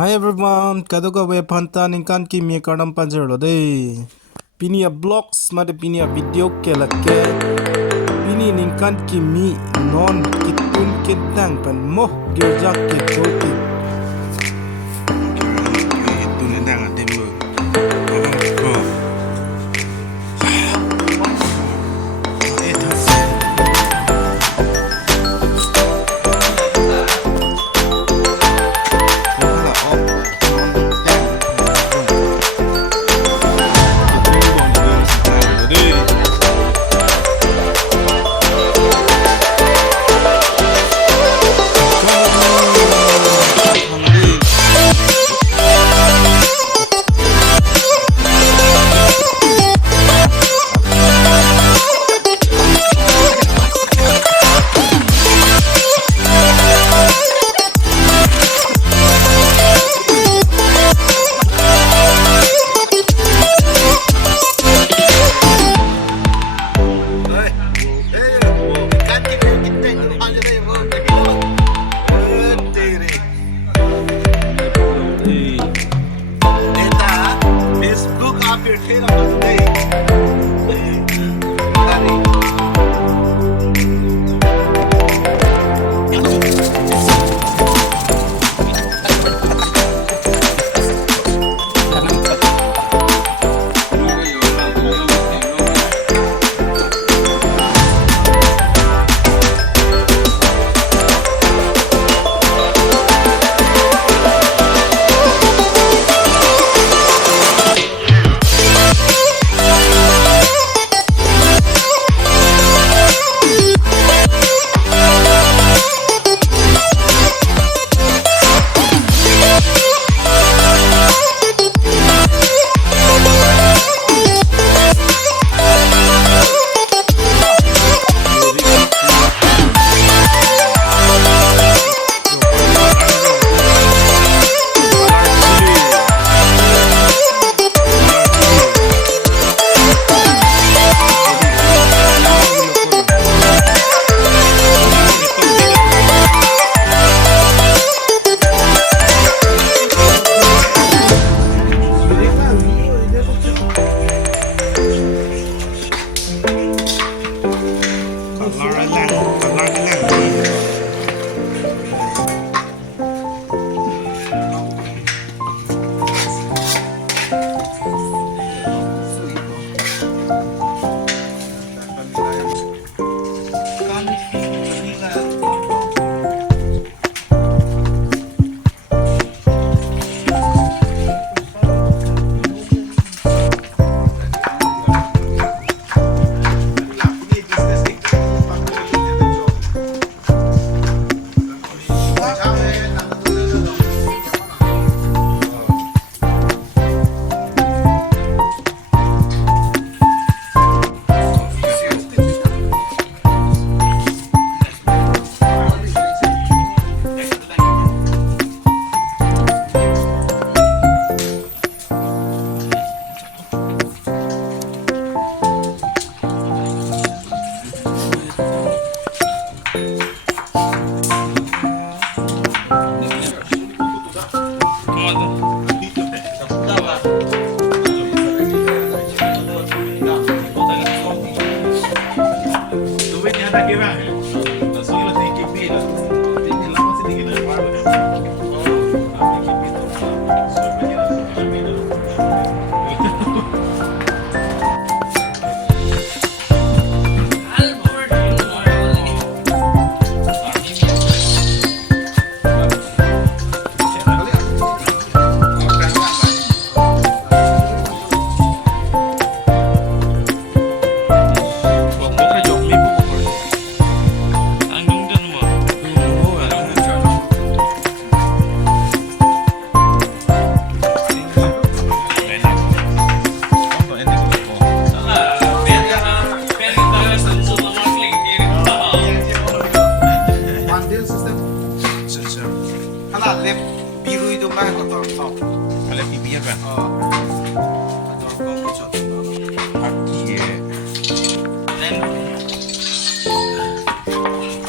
Hi everyone, kaduga we panta ningkan ki mi kadam panjero de. Pini a blogs made pini a video ke lakke. Pini ningkan ki mi non kitun kitang pan mo girja ke joki. Kitun nang ade mo.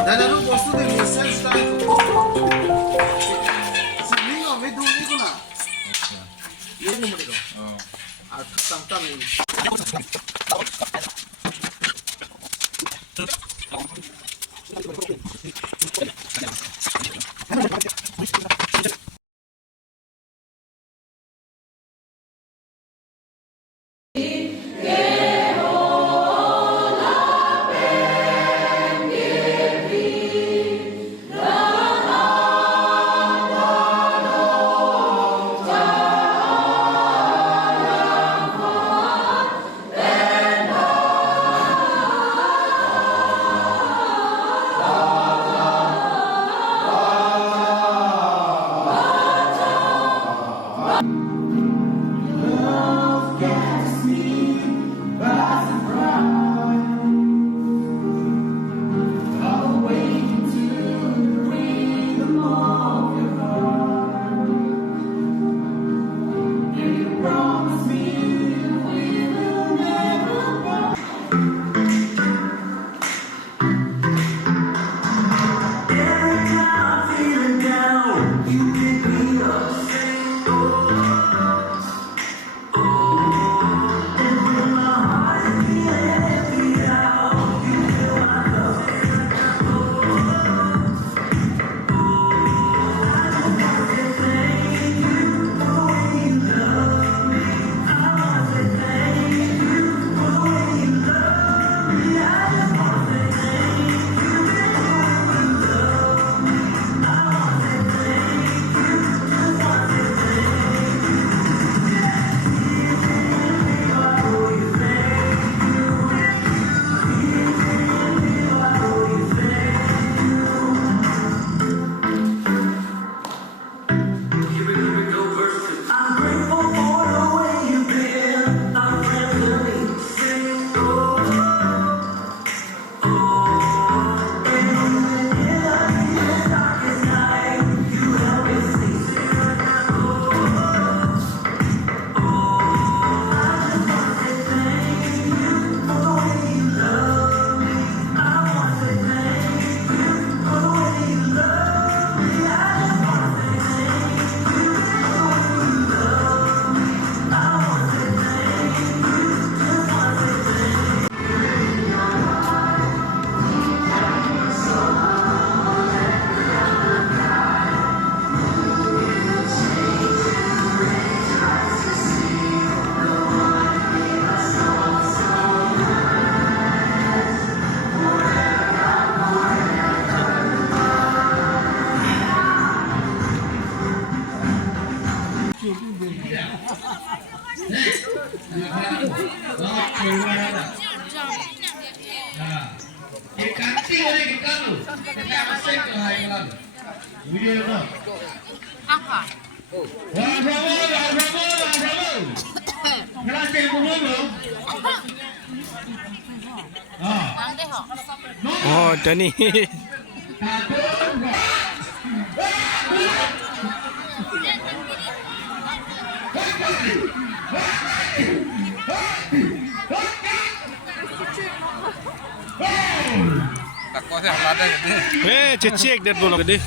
나는 버스들 몇 살 스타일. Oh, Danny. Cecek dia bola gede.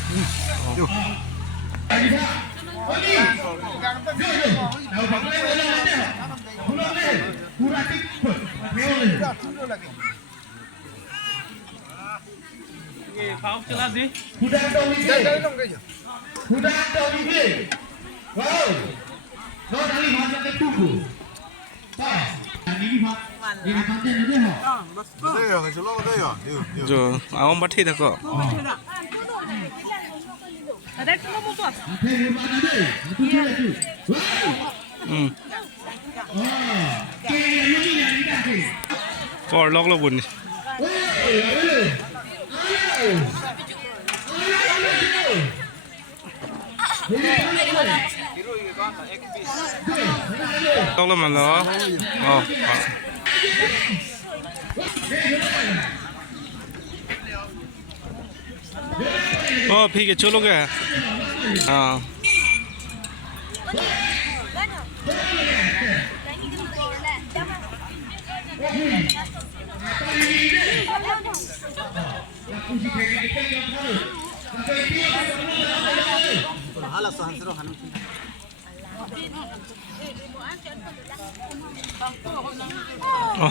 Rồi, ông bắt hết được không? Có lóc là buồn. Lóc là mà nó. Phi cái chỗ lúc kìa.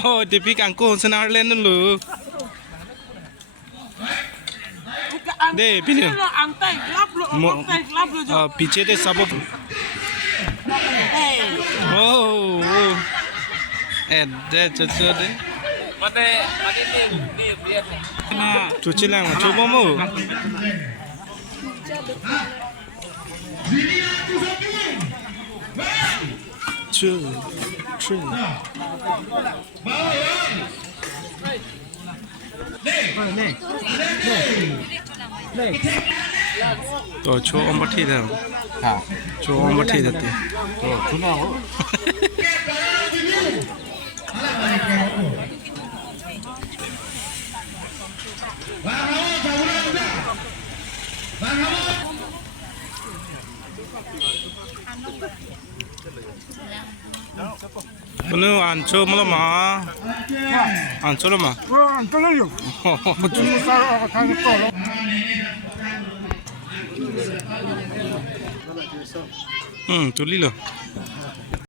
Oh, depuis angko senar len dulu. Deh, pilih. पीछे थे सब oh deh cuci deh cuci lang coba mau cuci तो छो अम्बठी था हाँ छो अम्बठी था तो चुना हो 오늘 안 쳐, 뭐라 마. 안 쳐라 마. 안 떨려요. 좀 싸고 가는 거. 응, 돌리려.